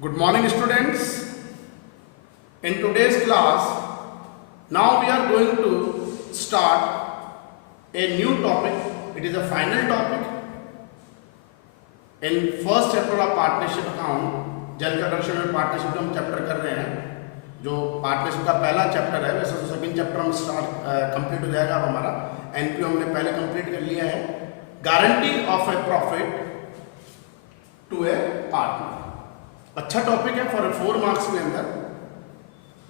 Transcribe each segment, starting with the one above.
Good morning, students. In today's class, now we are going to start a new topic. It is a final topic in first chapter of partnership account. जल construction में partnership हम chapter कर रहे हैं, जो partnership का पहला chapter है। वैसे तो सेकंड चैप्टर हम कंप्लीट हो जाएगा। अब हमारा एनपीओ हमने पहले कंप्लीट कर लिया है। Guarantee of a profit to a partner, अच्छा टॉपिक है फॉर 4 मार्क्स के अंदर।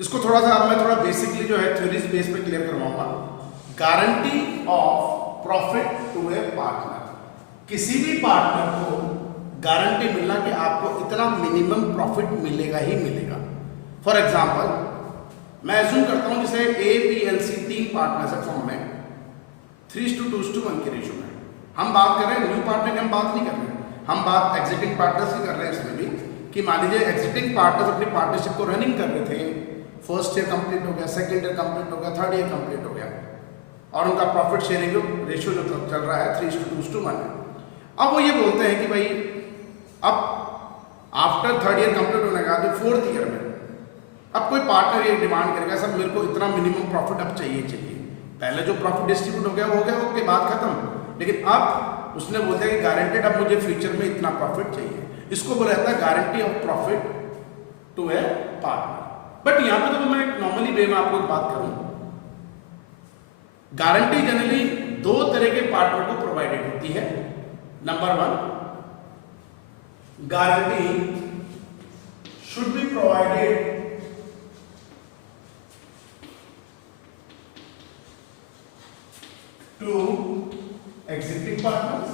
इसको थोड़ा सा अब मैं थोड़ा बेसिकली जो है थ्योरीज बेस पे क्लियर करवाऊंगा। Guarantee of profit to a partner, किसी भी पार्टनर को गारंटी मिलना कि आपको इतना मिनिमम प्रॉफिट मिलेगा ही मिलेगा। फॉर एग्जांपल मैं एज्यूम करता हूं जैसे A B L C 3 partners है फॉर्म में 3:2:1 के रेशियो में। हम बात कर रहे हैं न्यू पार्टनर की, हम बात नहीं कर रहे हैं, हम बात एग्जिस्टिंग पार्टनर्स की कर रहे हैं। इसमें भी कि मान लीजिए एग्जिस्टिंग पार्टनर्स अपनी पार्टनरशिप को रनिंग कर रहे थे, फर्स्ट ईयर कंप्लीट हो गया, सेकंड ईयर कंप्लीट हो गया, थर्ड ईयर कंप्लीट हो गया, और उनका प्रॉफिट शेयरिंग रेशियो जो चल रहा है 3:2:1 है। अब वो ये बोलते हैं कि भाई अब आफ्टर थर्ड ईयर कंप्लीट होने के बाद फोर्थ ईयर में अब कोई पार्टनर ये डिमांड करेगा सर मेरे को इतना मिनिमम प्रॉफिट अब चाहिए। पहले जो प्रॉफिट डिस्ट्रीब्यूट हो गया वो हो गया, उसके बाद खत्म। लेकिन अब उसने बोल दिया कि गारंटेड अब मुझे फ्यूचर में इतना प्रॉफिट चाहिए। इसको बोला जाता है guarantee of profit to a partner. But यहां पे तो मैं नॉर्मली वे में आपको एक बात करूं, गारंटी जनरली 2 तरह के पार्टनर को प्रोवाइडेड होती है। Number 1, guarantee should be provided to existing partners,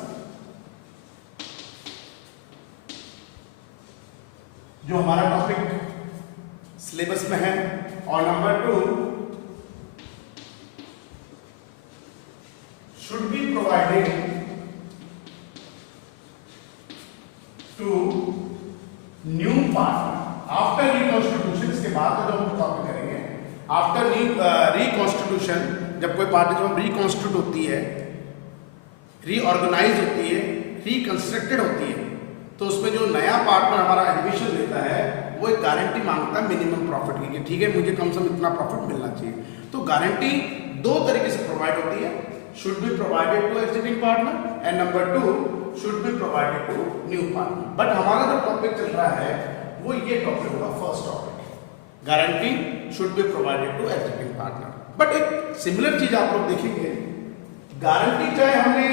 जो हमारा टॉपिक सिलेबस में है। और number 2, should be provided to new partner after reconstitution. इसके बाद जो हम टॉपिक करेंगे आफ्टर रिकॉन्स्टिट्यूशन, जब कोई पार्टी जब रिकॉन्स्टिट्यूट होती है, रीऑर्गेनाइज होती है, रिकंस्ट्रक्टेड होती है, तो उसमें जो नया पार्टनर हमारा एडमिशन लेता है वो एक गारंटी मांगता है मिनिमम प्रॉफिट की, ठीक है मुझे कम से कम इतना प्रॉफिट मिलना चाहिए। तो गारंटी 2 तरीके से प्रोवाइड होती है, should be provided to existing partner and number 2 should be provided to new partner. But हमारा जो टॉपिक चल रहा है वो ये टॉपिक होगा first topic, guarantee should be provided to existing partner. But एक सिमिलर चीज आप लोग देखेंगे, गारंटी चाहे हमने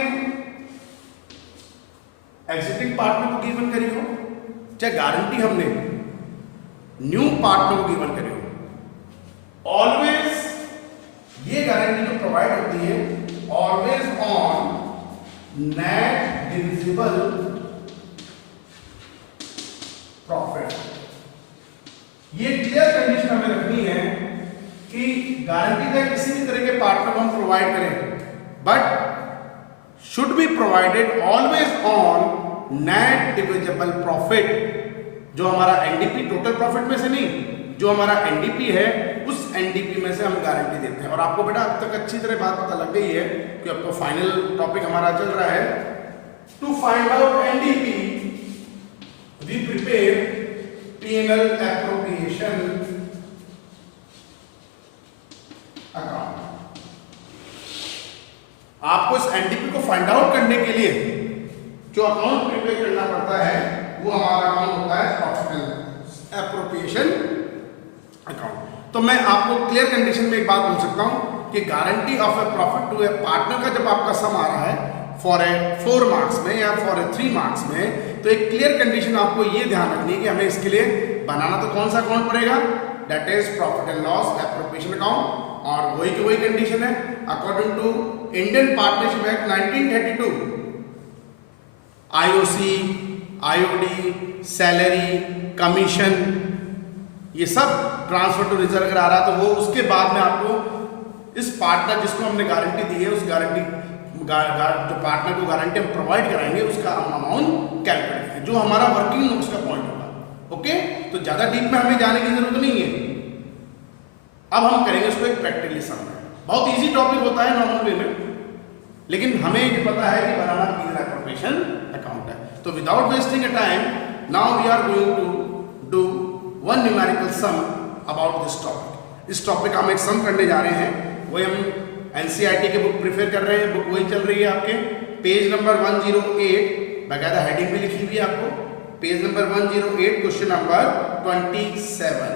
एग्जिस्टिंग पार्टनर को गिवन करी हो, चाहे गारंटी हमने न्यू पार्टनर को गिवन करी हो, ऑलवेज ये गारंटी जो प्रोवाइड होती है always on net divisible profit. ये क्लियर कंडीशन हमें रखनी है कि गारंटी का किसी भी तरह के पार्टनर को हम प्रोवाइड करें, but should be provided always on net divisible profit. जो हमारा एनडीपी टोटल प्रॉफिट में से नहीं, जो हमारा एनडीपी है उस एनडीपी में से हम गारंटी देते हैं। और आपको बेटा अब तक अच्छी तरह बात पता लग गई है कि अब तो फाइनल टॉपिक हमारा चल रहा है to find out NDP we prepare P&L appropriation account. आपको इस एनडीपी को फाइंड आउट करने के लिए जो अकाउंट प्रिपेयर करना पड़ता है वो हमारा अकाउंट होता है प्रॉफिट एंड एप्रोप्रिएशन अकाउंट। तो मैं आपको क्लियर कंडीशन में एक बात बोल सकता हूं कि guarantee of a profit to a partner का जब आपका सम आ रहा है फॉर ए 4 मार्क्स में या फॉर ए 3 मार्क्स में, तो एक क्लियर कंडीशन आपको ये ध्यान रखनी है कि हमें इसके लिए बनाना तो कौन सा अकाउंट पड़ेगा, that is profit and loss appropriation account. और वही की वही कंडीशन है according to Indian partnership act 1932, IOC, IOD, salary, commission, ये सब ट्रांसफर टू रिजर्व अगर आ रहा है तो वो उसके बाद में आपको इस पार्टनर जिसको हमने गारंटी दी है उस गारंटी जो पार्टनर को गारंटी हम प्रोवाइड कराएंगे उसका अमाउंट कैलकुलेट करें, जो हमारा वर्किंग उसका पॉइंट होगा। ओके, तो ज्यादा डीप में हमें जाने की जरूरत नहीं है। अब हम करेंगे उसको एक प्रैक्टिकली समझ। बहुत इजी टॉपिक होता है नॉर्मल वे में, लेकिन हमें ये पता है कि बनाना P&L एप्रोप्रिएशन अकाउंट है। तो without wasting a time now we are going to one numerical sum about this topic. इस टॉपिक का हम एक सम करने जा रहे हैं, वही हम एनसीईआरटी की बुक प्रिफेयर कर रहे हैं, बुक वही चल रही है आपके पेज नंबर 108, बाकायदा हेडिंग भी लिखी हुई है आपको, page number 108 question number 27।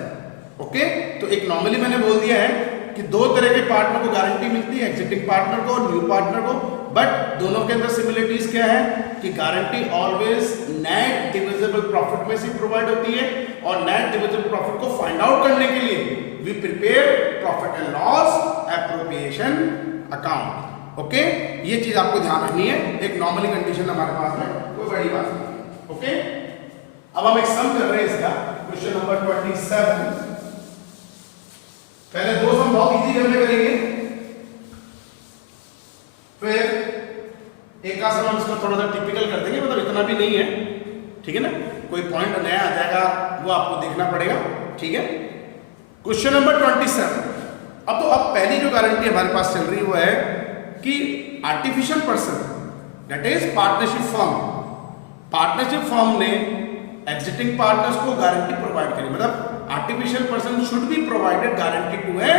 Okay, तो एक नॉर्मली मैंने बोल दिया है कि दो तरह के पार्टनर को गारंटी मिलती है, एग्जिस्टिंग पार्टनर को और न्यू पार्टनर को, बट दोनों के अंदर सिमिलरिटीज क्या है कि guarantee always net divisible profit में से प्रोवाइड होती है, और नेट डिविजिबल प्रॉफिट को फाइंड आउट करने के लिए we prepare profit and loss appropriation account. Okay, ये चीज आपको ध्यान रखनी है, एक नॉर्मली कंडीशन हमारे पास में, कोई बड़ी बात नहीं। ओके, अब हम एक सम कर रहे हैं इसका, क्वेश्चन नंबर 27। पहले दो सम बहुत इजी करने करेंगे, फिर एक का सम हम इसको थोड़ा सा टिपिकल कर देंगे, मतलब इतना भी नहीं है, ठीक है ना, कोई पॉइंट नया आ जाएगा वो आपको देखना पड़ेगा, ठीक है। Question number 27। अब पहली जो गारंटी हमारे पास चल रही है वो है कि artificial person that is partnership firm, partnership firm ने एग्जिस्टिंग पार्टनर्स को गारंटी प्रोवाइड करी, मतलब artificial person should be provided guarantee to a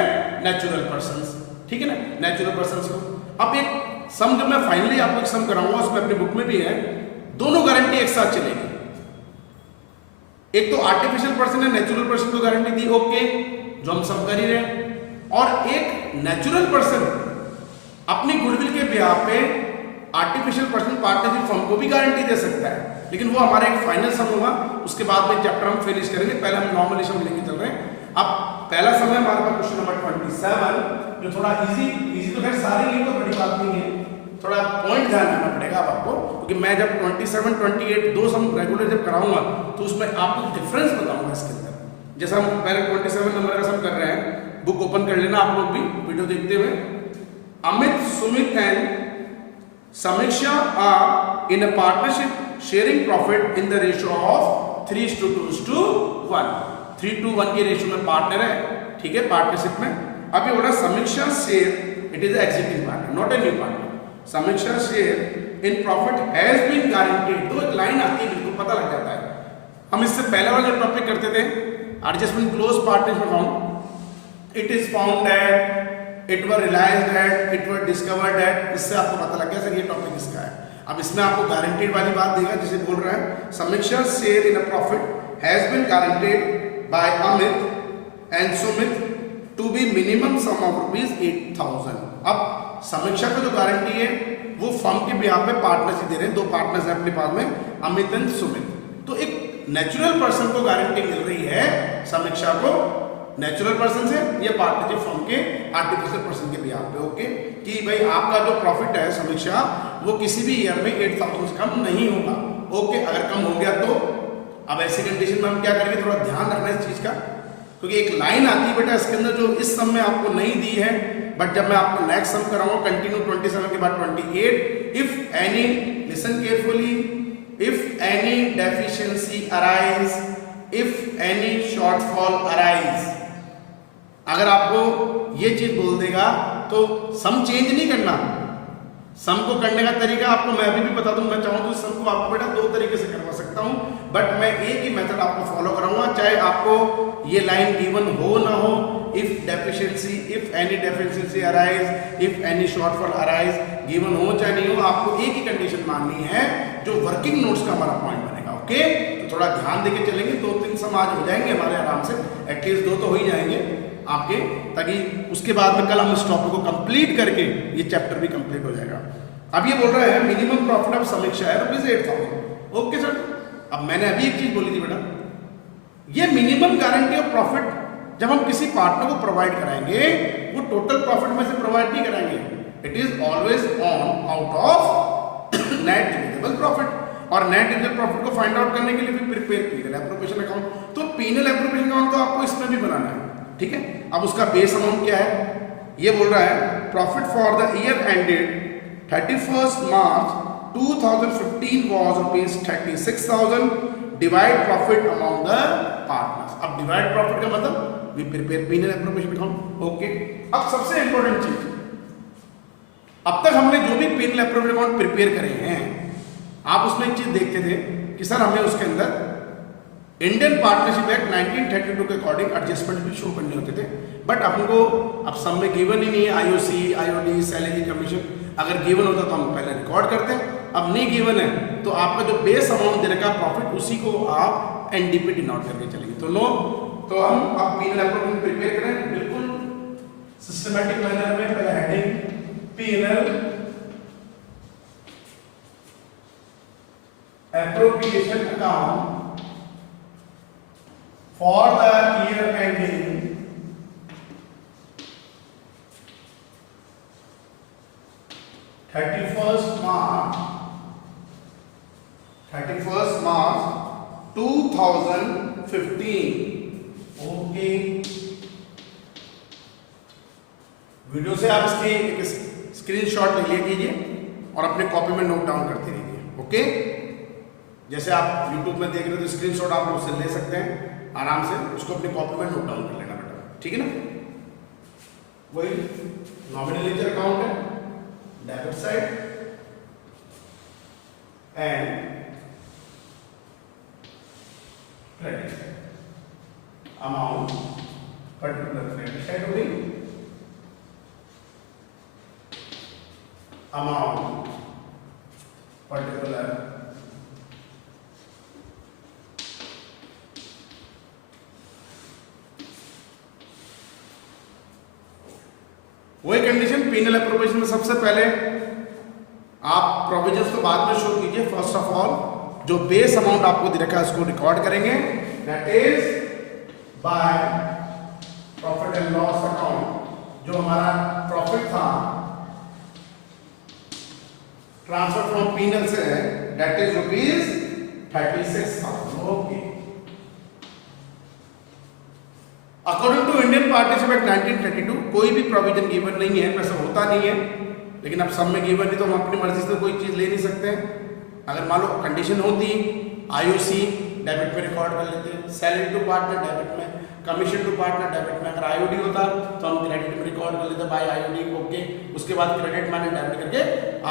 natural persons, ठीक है ना, नेचुरल पर्संस को। अब एक सम जब मैं फाइनली आपको एक सम कराऊंगा, उसमें अपनी बुक में भी है, दोनों गारंटी एक साथ चलेगी। एक तो आर्टिफिशियल पर्सन ने नेचुरल पर्सन को गारंटी दी, ओके, जो हम सब कर ही रहे हैं, और एक नेचुरल पर्सन अपनी गुडविल के बिहाफ पे आर्टिफिशियल पर्सन पार्टनरशिप फर्म को भी गारंटी दे सकता है, लेकिन वो हमारा एक फाइनल सम होगा, उसके बाद में चैप्टर हम फिनिश करेंगे। पहले हम नॉर्मली सम लेके चल रहे हैं। अब पहला सम है हमारे पास क्वेश्चन नंबर 27, जो थोड़ा इजी तो खैर सारे लिए तो बड़ी बात नहीं है, थोड़ा पॉइंट ध्यान रखना पड़ेगा अब आपको, क्योंकि मैं जब 27, 28 दो सम रेगुलर जब कराऊंगा तो उसमें आपको डिफरेंस बताऊंगा इसके अंदर। जैसा हम पहले 27 नंबर का सम कर रहे हैं, बुक ओपन कर लेना आप लोग भी वीडियो देखते हुए। Amit, Sumit and Samiksha are in a partnership sharing profit in the ratio of 3:2:1, 3:1 के रेशियो में पार्टनर है, ठीक है, पार्टनरशिप में। अब ये बोला Samiksha share, it is existing partner not a new partner, Samiksha share in profit has been guaranteed, तो एक लाइन आती है, बिल्कुल पता लग जाता है। हम इससे पहले वाला जो टॉपिक करते थे adjustment close partnership account, it is found that, it were realised that, it were discovered that, इससे आपको पता लग गया सर ये टॉपिक इसका है। अब इसमें आपको गारंटीड वाली बात देगा, जिसे बोल रहा है Samiksha share in a profit has been guaranteed by Amit and Sumit to be minimum sum of ₹8,000। अब समीक्षा का जो गारंटी है वो फर्म के बिहाफ पे पार्टनर्स दे रहे हैं, दो पार्टनर्स हैं अपने पास में, अमित एंड सुमित। तो एक नेचुरल पर्सन को गारंटी मिल रही है समीक्षा को, नेचुरल पर्सन से या पार्टनरशिप फर्म के आर्टिफिशियल पर्सन के बिहाफ पे, ओके, कि भाई आपका जो प्रॉफिट है समीक्षा वो किसी भी ईयर में 8,000 से कम नहीं होगा, ओके। अगर कम हो गया तो अब ऐसी कंडीशन में हम क्या करेंगे, थोड़ा ध्यान रखना इस चीज का, क्योंकि एक लाइन आती है बेटा इसके अंदर जो इस सम में आपको नहीं दी है, बट जब मैं आपको नेक्स्ट सम कराऊंगा कंटिन्यू 27 के बाद 28, if any, listen carefully, if any deficiency arise, if any shortfall arise, अगर आपको ये चीज बोल देगा तो सम चेंज नहीं करना, सम को करने का तरीका आपको मैं अभी भी बता दूं, मैं चाहूं तो सम को आपको बेटा दो तरीके से करवा सकता हूं, बट मैं एक ही मेथड आपको फॉलो कराऊंगा, चाहे आपको ये लाइन गिवन हो ना हो, if deficiency, if any deficiency arise, if any shortfall arise, given हो चाहे नहीं हो, आपको एक ही कंडीशन माननी है जो वर्किंग नोट्स का हमारा पॉइंट बनेगा, ओके। तो थोड़ा ध्यान देके चलेंगे, 2-3 सम आज हो जाएंगे हमारे आराम से, एटलीस्ट 2 तो हो ही जाएंगे आपके, ताकि उसके बाद में कल हम इस टॉपिक को कंप्लीट करके ये चैप्टर भी कंप्लीट हो जाएगा। अब ये बोल रहा है मिनिमम प्रॉफिट ऑफ समीक्षा है ₹8,000, ओके सर। अब मैंने अभी एक चीज बोली थी बेटा, ये मिनिमम गारंटी ऑफ प्रॉफिट जब हम किसी पार्टनर को प्रोवाइड कराएंगे वो टोटल प्रॉफिट में से प्रोवाइड नहीं कराएंगे, it is always on out of net divisible profit, और नेट डिविजिबल प्रॉफिट को फाइंड आउट करने के लिए भी प्रिपेयर पीनल एप्रोप्रिएशन अकाउंट, तो पीनल एप्रोप्रिएशन अकाउंट तो आपको इसमें भी बनाना है, ठीक है। अब उसका बेस अमाउंट क्या है, ये बोल रहा है profit for the year ended 31st March 2015 was ₹36,000, divide profit among the partners. अब डिवाइड प्रॉफिट का मतलब we prepare PNL appropriation account, okay. अब सबसे इंपॉर्टेंट चीज, अब तक हमने जो भी पीनल एप्रोप्रिएशन अकाउंट प्रिपेयर करे हैं, आप उसमें एक चीज देखते थे कि सर हमें उसके अंदर इंडियन पार्टनरशिप एक्ट 1932 के अकॉर्डिंग एडजस्टमेंट भी शो करने होते थे, बट हमको अब सब में गिवन ही नहीं है। आईओसी, आईओडी, सैलरी कमीशन अगर गिवन होता तो हम पहले रिकॉर्ड करते हैं, अब नहीं गिवन है तो आपका जो बेस अमाउंट देने का प्रॉफिट उसी को आप एनडीपी डिनोट करके चलेंगे। तो नो, तो हम अब पीनल अप्रोच प्रिपेयर करें बिल्कुल सिस्टमैटिक मैनर में। पहले heading PNL appropriation account for the year ending 31st March 2015। Okay, video से आप इसकी एक स्क्रीनशॉट ले लिया कीजिए और अपने कॉपी में नोट डाउन करते रहिए। ओके, जैसे आप YouTube में देख रहे हो तो स्क्रीनशॉट आप उससे ले सकते हैं आराम से, उसको अपनी कॉपी में नोट डाउन कर लेना बेटा, ठीक है ना। वही नॉमिनल लेजर अकाउंट है, debit side and credit side. Amount particular credit side हो गई, अमाउंट पर्टिकुलर वही कंडीशन पीनल एप्रोप्रिएशन में सबसे पहले आप प्रोविजंस तो बाद में शो कीजिए। फर्स्ट ऑफ ऑल जो बेस अमाउंट आपको दे रखा है उसको रिकॉर्ड करेंगे, that is by profit and loss account. जो हमारा प्रॉफिट था ट्रांसफर फ्रॉम पीनल से है, that is ₹36,000। Okay, according to Indian partnership act 1932 कोई भी प्रोविजन गिवन नहीं है, वैसा होता नहीं है, लेकिन अब सब में गिवन नहीं तो हम अपनी मर्जी से कोई चीज ले नहीं सकते। अगर मान लो कंडीशन होती, आईओसी डेबिट में रिकॉर्ड कर लेते, सैलरी टू पार्टनर डेबिट में, कमीशन टू पार्टनर डेबिट में, अगर आईओडी होता तो हम क्रेडिट में रिकॉर्ड कर लेते बाय आईओडी। ओके, उसके बाद क्रेडिट माने डेबिट करके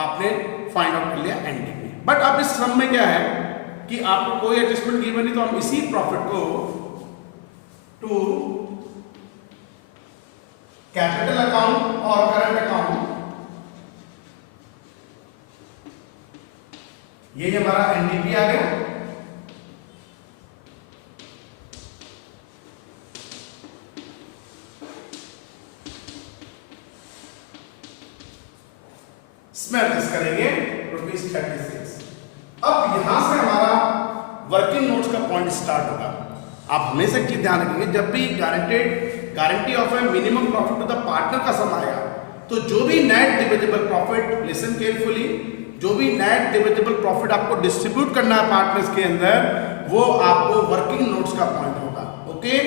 आपने फाइंड आउट कर लिया एनडीपी। बट अब इस सम में क्या है कि आपको कोई एडजस्टमेंट गिवन नहीं तो हम इसी प्रॉफिट को टू कैपिटल अकाउंट और करंट अकाउंट, ये हमारा एनडीपी आ गया। इसमें एडजस्ट करेंगे ₹36। अब यहां से हमारा वर्किंग नोट्स का पॉइंट स्टार्ट होगा। आप हमेशा एक चीज ध्यान रखेंगे, जब भी guarantee of a minimum profit to the partner का सम आएगा तो जो भी net divisible profit, listen carefully, जो भी नेट डिविजिबल प्रॉफिट आपको डिस्ट्रीब्यूट करना है पार्टनर्स के अंदर, वो आपको वर्किंग नोट्स का पॉइंट होगा। ओके,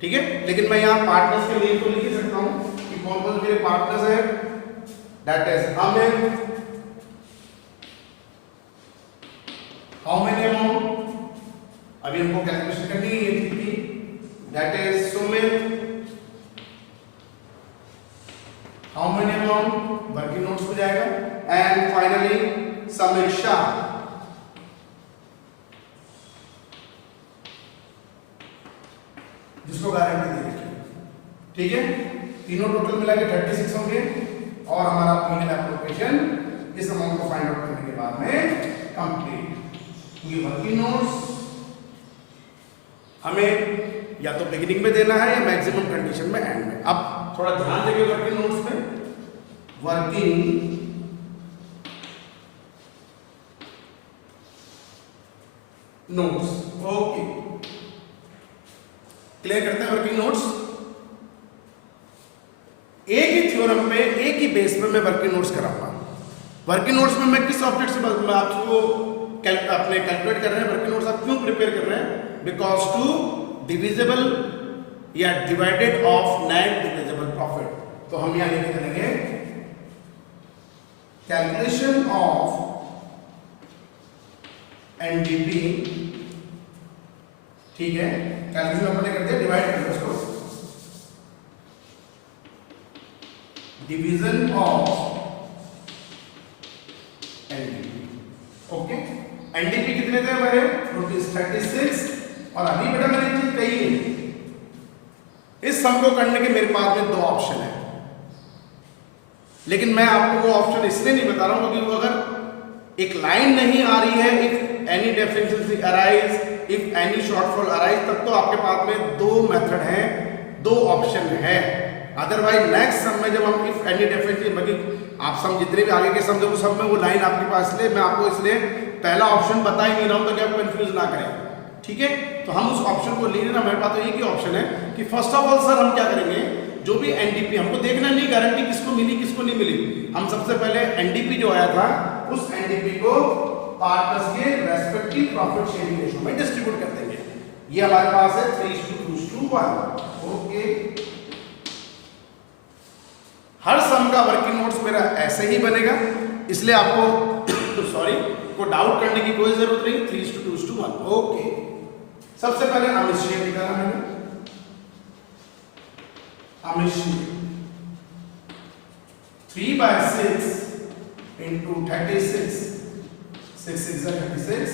ठीक है। लेकिन मैं यहाँ पार्टनर्स के लिए तो लिख सकता हूँ कि कौन कौन मेरे पार्टनर्स हैं, that is Amit, how many amount, अभी हमको कैलकुलेशन करनी है ये थी, that is Sumit, how many amount, working notes हो जाएगा, एंड फाइनली समीक्षा, जिसको गारंटी दी रखी है, ठीक है। तीनों टोटल मिला के 36 होंगे और हमारा पीनल एप्रोप्रिएशन इस अमाउंट को फाइंड आउट करने के बाद में कंप्लीट। ये वर्किंग नोट्स हमें या तो बिगिनिंग में देना है या मैक्सिमम कंडीशन में एंड में। अब थोड़ा ध्यान देंगे वर्किंग नोट्स में, वर्किंग नोट्स। ओके, क्लियर करते हैं वर्किंग नोट्स। एक ही थ्योरम पे, एक ही बेस पे मैं वर्किंग नोट्स कराऊंगा। वर्किंग नोट्स में मैं किस ऑब्जेक्ट से मैं आपको अपने कैलकुलेट कर रहे हैं वर्किंग नोट्स आप क्यों प्रिपेयर कर रहे हैं, बिकॉज टू डिविजिबल या divided of net divisible profit. तो हम यहां लिख करेंगे कैलकुलेशन ऑफ एनडीपी, ठीक है। कैलकुलेशन अपने कर दिया, डिवाइड कर दिया उसको, division of NDP. Okay, NDP कितने थे हमारे ₹36 और अभी बेटा मैंने एक चीज कही है, इस सम को करने के मेरे पास में 2 ऑप्शन है, लेकिन मैं आपको वो ऑप्शन इसलिए नहीं बता रहा हूं क्योंकि वो अगर एक लाइन नहीं आ रही है, if any deficiency arise, if any shortfall arise, तब तो आपके पास में 2 मेथड हैं, 2 ऑप्शन है। अदरवाइज नेक्स्ट सम में जब हम इफ एनी डेफिशिएंसी, बाकी आप सम जितने भी आगे के सम देखो सब में वो लाइन आपके पास, इसलिए मैं आपको इसलिए पहला ऑप्शन बता ही नहीं रहा हूं ताकि आप कंफ्यूज ना करें, ठीक है। तो हम उस ऑप्शन को ले लेना, मेरे पास तो एक ही ऑप्शन है कि फर्स्ट ऑफ ऑल सर हम क्या करेंगे, जो भी एनडीपी हमको देखना नहीं गारंटी किसको मिली किसको नहीं मिली, हम सबसे पहले एनडीपी जो आया था उस एनडीपी को पार्टनर्स के रेस्पेक्टिव प्रॉफिट शेयरिंग रेशियो में डिस्ट्रीब्यूट कर देंगे। ये हमारे पास है 3:2:1। ओके, हर सम का वर्किंग नोट्स मेरा ऐसे ही बनेगा, इसलिए आपको सॉरी को डाउट करने की कोई जरूरत नहीं। 3:2:1। ओके, सबसे पहले अमिश्रीय निकाला मैंने, अमिश्रीय 3/6 into 36, 6 6 are 36,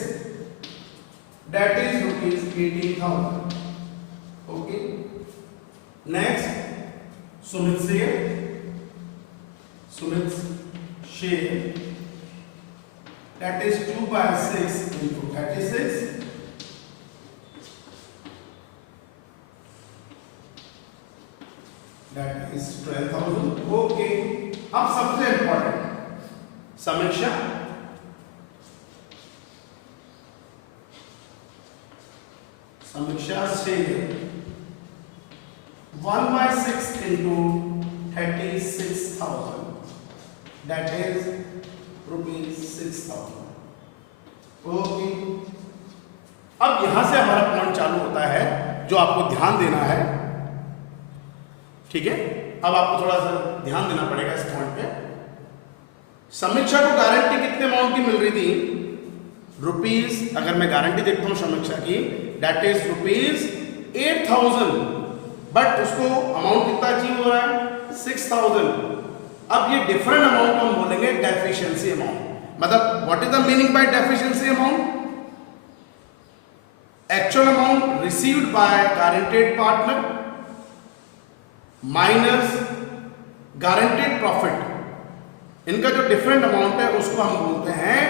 that is rupees 18,000. Okay, next Sumit's share, that is 2/6 into 36, that is 12,000. Okay, अब सबसे इंपॉर्टेंट समीक्षा, समीक्षा से 1/6 into 36,000, that is rupees 6,000. Okay, अब यहां से हमारा पॉइंट चालू होता है जो आपको ध्यान देना है, ठीक है। अब आपको थोड़ा सा ध्यान देना पड़ेगा इस पॉइंट पे। समीक्षा को गारंटी कितने अमाउंट की मिल रही थी, रुपीज, अगर मैं गारंटी देखता हूं समीक्षा की, दैट इज रुपीज 8,000, बट उसको अमाउंट कितना अचीव हो रहा है 6,000। अब ये डिफरेंट अमाउंट हम बोलेंगे डेफिशिएंसी अमाउंट। मतलब what is the meaning bye deficiency amount, actual amount received by guaranteed partner minus guaranteed profit, इनका जो डिफरेंट अमाउंट है उसको हम बोलते हैं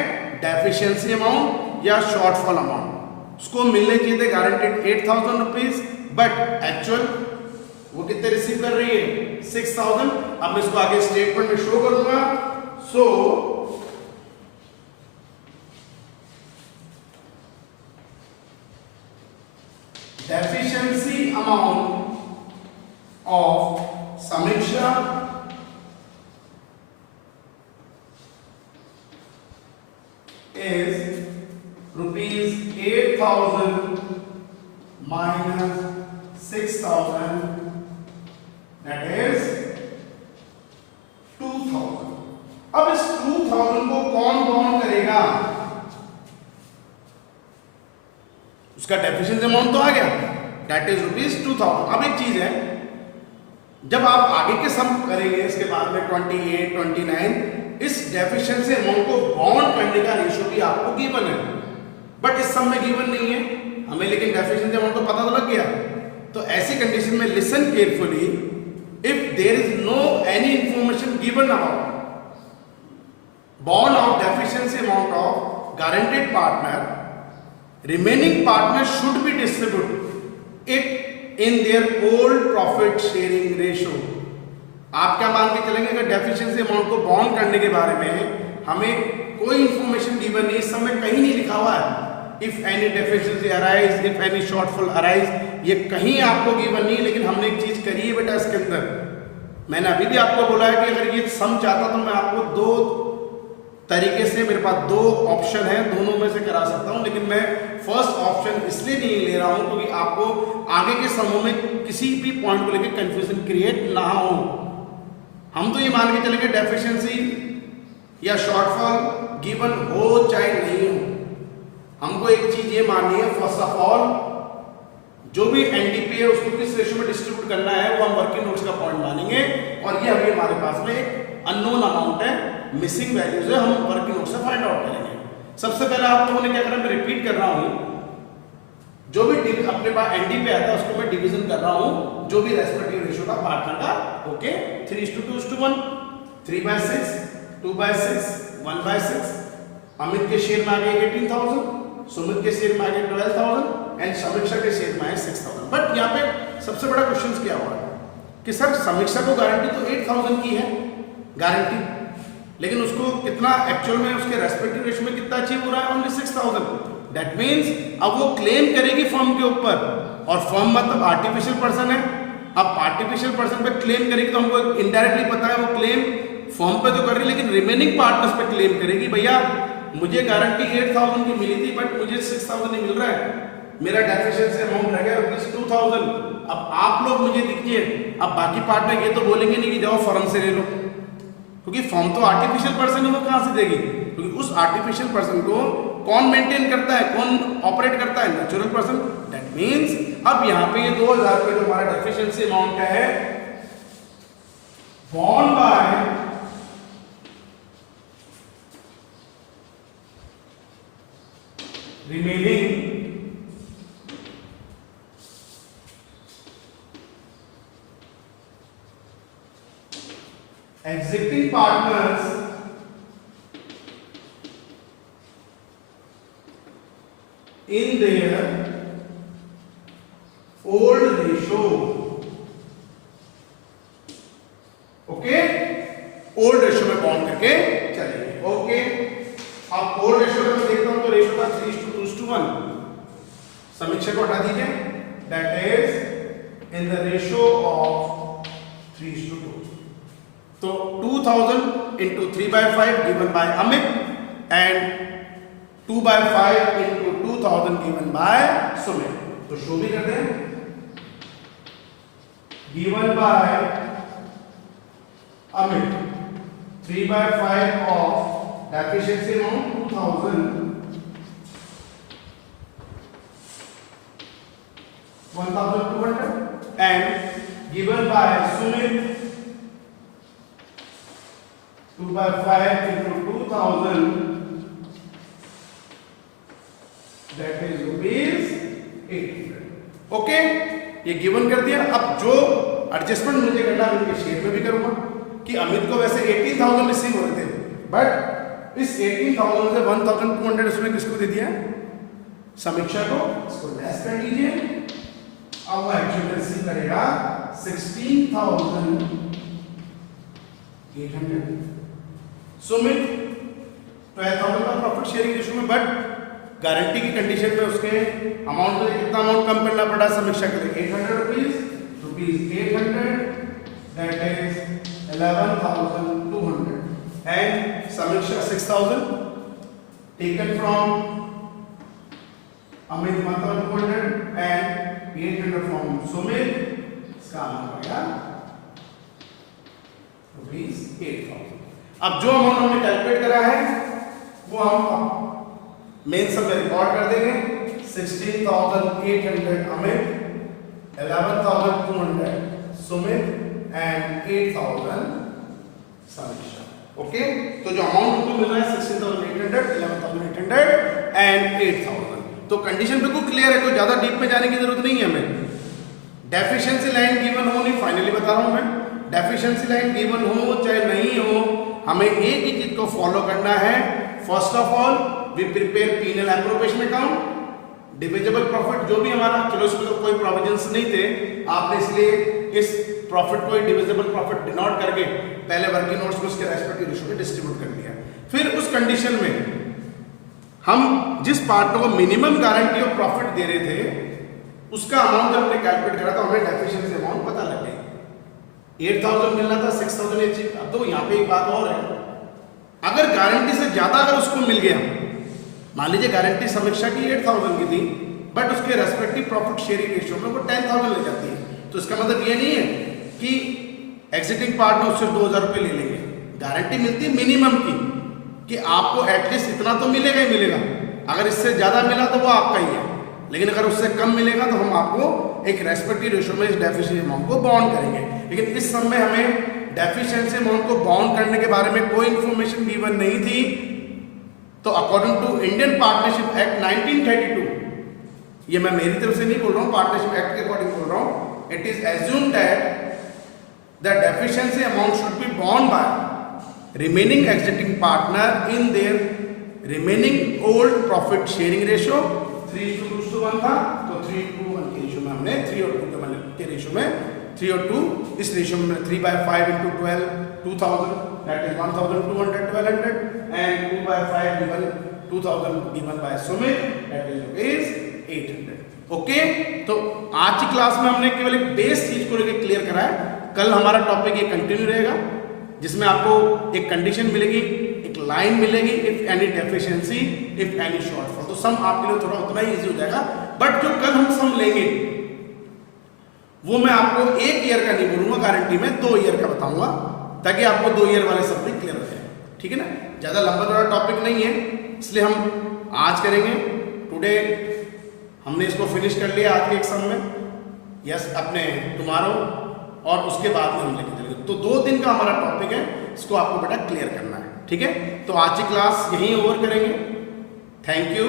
डेफिशिएंसी अमाउंट या शॉर्टफॉल अमाउंट। उसको मिलने चाहिए थे गारंटेड 8,000 रुपीज, बट एक्चुअल वो कितने रिसीव कर रही है 6,000। अब मैं इसको आगे स्टेटमेंट में शो करूंगा। So deficiency amount of Samiksha is rupees 8,000 minus 6,000, that is 2,000. अब इस 2,000 को कौन बॉन्ड करेगा, उसका डेफिशिएंसी अमाउंट तो आ गया, that is rupees 2,000। अब एक चीज है, जब आप आगे के सम करेंगे इसके बाद में 28, 29, इस डेफिशिएंसी अमाउंट को बॉन्ड करने का रेशियो भी आपको गिवन है, बट इस सम में गिवन नहीं है हमें, लेकिन डेफिशिएंसी अमाउंट तो पता तो लग गया। तो ऐसी कंडीशन में listen carefully, if there is no any information given about bond of deficiency amount of guaranteed partner, remaining partner should be distribute it in their old profit sharing ratio. आप क्या मान के चलेंगे कि डेफिशिएंसी अमाउंट को bond करने के बारे में हमें कोई इंफॉर्मेशन गिवन नहीं, इस समय कहीं नहीं लिखा हुआ है if any deficiency arise, if any shortfall arise, ये कहीं आपको गिवन नहीं। लेकिन हमने एक चीज करी है बेटा इसके अंदर, मैंने अभी भी आपको बोला है कि अगर ये सम चाहता तो मैं आपको 2 तरीके से, मेरे पास 2 ऑप्शन है, दोनों में से करा सकता हूं, लेकिन मैं फर्स्ट ऑप्शन इसलिए नहीं ले रहा हूं क्योंकि आपको आगे के समूह में किसी भी पॉइंट को लेकर कंफ्यूजन क्रिएट ना हो। हम तो ये मान के चलेंगे डेफिशिएंसी या शॉर्टफॉल गिवन हो चाहे नहीं हो, हमको एक चीज ये माननी है, फर्स्ट ऑफ ऑल जो भी एनडीपी है उसको किस रेशियो में डिस्ट्रीब्यूट करना है वो हम वर्किंग नोट्स का पॉइंट मानेंगे। और ये अभी हमारे पास में एक अननोन अमाउंट है, मिसिंग वैल्यूज है, हम वर्किंग नोट से फाइंड आउट करेंगे। सबसे पहले आप लोगों ने क्या करना, मैं रिपीट कर रहा हूं, जो भी अपने पास एनडी पे आता है उसको मैं डिवीजन कर रहा हूं जो भी रेस्पेक्टिव रेशियो का पार्टनर का। ओके 3:2:1, 3/6, 2/6, 1/6। अमित के शेयर में आ गए 18,000, सुमित के शेयर में आ गए 12,000 एंड समीक्षा के शेयर में आए 6,000। बट यहाँ पे सबसे बड़ा क्वेश्चन क्या हुआ कि सर समीक्षा को गारंटी तो 8,000 की है गारंटी, लेकिन उसको कितना एक्चुअल में उसके रेस्पेक्टिव रेशियो में कितना अचीव हो रहा है? ओनली 6,000। दैट मीन्स अब वो क्लेम करेगी फर्म के ऊपर, और फर्म मतलब आर्टिफिशियल पर्सन है। अब आर्टिफिशियल पर्सन पे क्लेम करेगी तो हमको इनडायरेक्टली पता है वो क्लेम फर्म पे तो कर रही है, लेकिन रिमेनिंग पार्टनर्स पे क्लेम करेगी भैया मुझे गारंटी 8,000 की मिली थी बट मुझे 6,000 नहीं मिल रहा है, मेरा डेफिशिएंसी अमाउंट रह गया ₹2,000। अब आप लोग मुझे दीजिए। अब बाकी पार्टनर ये तो बोलेंगे नहीं कि जाओ फर्म से ले लो, क्योंकि फर्म तो आर्टिफिशियल पर्सन है, वो कहां से देगी? क्योंकि उस आर्टिफिशियल पर्सन को कौन मेंटेन करता है, कौन ऑपरेट करता है? Natural person. दैट मींस अब यहां पे ये 2,000 रुपए जो हमारा डेफिशिएंसी अमाउंट है bond by remaining exiting partners in their old ratio. Okay, old ratio में बॉन्ड करके चलेंगे। ओके, अब ओल्ड रेशियो में मैं देखता हूं तो रेशियो था 3:2:1। समीक्षा को हटा दीजिए, that is in the ratio of 3:2। तो 2,000 into 3/5 given by Amit and 2/5 into 2,000 given by Sumit। तो शो भी करते हैं, given by Amit 3/5 of deficiency amount 2,000 1,200 and given by Sumit 2/5 into 2,000 that is ₹800। Okay, ये गिवन कर दिया। अब जो एडजस्टमेंट मुझे करना है उनके शेयर में भी करूंगा कि अमित को वैसे 18,000 रिसीव हो रहे थे, बट इस 18,000 से 1,200 इसमें किसको दे दिया? समीक्षा को। इसको लेस कर लीजिए, अब वो एक्चुअली रिसीव करेगा 16,800। सुमित 12,000 का प्रॉफिट शेयरिंग रेशियो में, बट गारंटी की कंडीशन में उसके अमाउंट में कितना अमाउंट कम करना पड़ा समीक्षा के लिए? 800 rupees 800 that is 11,200 and Samiksha 6,000 taken from Amit 1,200 and 800 from Sumit। इसका अमाउंट हो गया ₹8,000। अब जो अमाउंट हमने कैलकुलेट करा है वो हम मेन सब में रिकॉर्ड कर देंगे। 16,800 Amit, 11,200 Sumit and 8,000 Samiksha। Okay, तो जो अमाउंट उनको मिल रहा है 16,800, 11,800 एंड 8,000। तो कंडीशन बिल्कुल क्लियर है, कोई ज्यादा डीप में जाने की जरूरत नहीं है हमें। डेफिशिएंसी लाइन गिवन हो, नहीं फाइनली बता रहा हूं मैं, डेफिशिएंसी लाइन गिवन हो चाहे नहीं हो, हमें एक ही चीज को फॉलो करना है। First of all we prepare P&L appropriation account, divisible profit जो भी हमारा, चलो इसमें तो कोई प्रोविजंस नहीं थे, आपने इसलिए इस प्रॉफिट को डिविजिबल प्रॉफिट डिनोट करके पहले वर्किंग नोट्स में उसके रेस्पेक्टिव रेशियो में डिस्ट्रीब्यूट कर दिया। फिर उस कंडीशन में हम जिस पार्टनर को मिनिमम गारंटी ऑफ प्रॉफिट दे रहे थे उसका अमाउंट जब हमने कैलकुलेट करा तो हमें डेफिशिएंसी अमाउंट पता लग गई। 8,000 मिलना था, 6,000 अचीव। अब तो यहाँ पे एक बात और है, अगर गारंटी से ज्यादा अगर उसको मिल गया, मान लीजिए गारंटी समीक्षा की 8,000 की थी बट उसके रेस्पेक्टिव प्रॉफिट शेयरिंग रेशियो में वो 10,000 ले जाती है, तो इसका मतलब ये नहीं है कि एग्जिटिंग पार्टनर उससे 2,000 रुपये ले लेंगे। गारंटी मिलती है मिनिमम की कि आपको एटलीस्ट इतना तो मिलेगा ही मिलेगा, अगर इससे ज्यादा मिला तो वो आपका ही है, लेकिन अगर उससे कम मिलेगा तो हम आपको एक रेस्पेक्टिव रेशियो में इस डेफिशिएंसी अमाउंट को बाउंड करेंगे। लेकिन इस समय हमें डेफिशिएंसी अमाउंट को बाउंड करने के बारे में कोई इंफॉर्मेशन गिवन नहीं थी। तो according to Indian partnership act 1932 ये मैं मेरी तरफ से नहीं बोल रहा हूँ, पार्टनरशिप एक्ट के अकॉर्डिंग बोल रहा हूँ। It is assumed that the deficiency amount should be borne by remaining existing partner in their remaining old profit sharing ratio 3:1 था, तो 3:1 के रेशियो में हमने 3 और 2 के रेशियो में 3 और 2 इस रेशियो में 3/5 into 12 2000 that is 1200 1200 and 2/5 given 2000 given by Sumit that is 800। Okay, तो आज की क्लास में हमने केवल एक बेस चीज को लेकर क्लियर करा है। कल हमारा टॉपिक ये कंटिन्यू रहेगा, जिसमें आपको एक कंडीशन मिलेगी, एक लाइन मिलेगी, if any deficiency if any shortfall. तो सम आपके लिए थोड़ा उतना ही इजी हो जाएगा, बट जो कल हम सम लेंगे वो मैं आपको 1 ईयर का नहीं बोलूंगा गारंटी में, 2 ईयर का बताऊंगा, ताकि आपको 2 ईयर वाले सब भी क्लियर हो जाए। ठीक है ना, ज्यादा लंबा चौड़ा टॉपिक नहीं है, इसलिए हम आज करेंगे। टुडे हमने इसको फिनिश कर लिया आज के एक सम में, यस अपने टुमारो, और उसके बाद में हम लेके चलेंगे। तो 2 दिन का हमारा टॉपिक है, इसको आपको बेटा क्लियर करना है। ठीक है, तो आज की क्लास यहीं ओवर करेंगे। Thank you,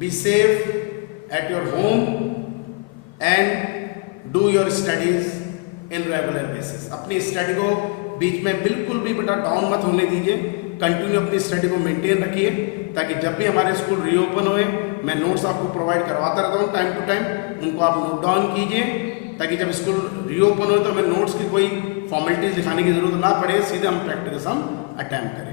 be safe at your home and do your studies in regular basis. अपनी स्टडी को बीच में बिल्कुल भी बेटा डाउन मत होने दीजिए, कंटिन्यू अपनी स्टडी को मेंटेन रखिए, ताकि जब भी हमारे स्कूल रीओपन होए, मैं नोट्स आपको प्रोवाइड करवाता रहता हूँ टाइम टू टाइम, उनको आप नोट डाउन कीजिए, ताकि जब स्कूल रीओपन हो तो हमें नोट्स की कोई फॉर्मेलिटीज दिखाने की जरूरत ना पड़े, सीधे हम प्रैक्टिकल हम अटेम्प्ट करें।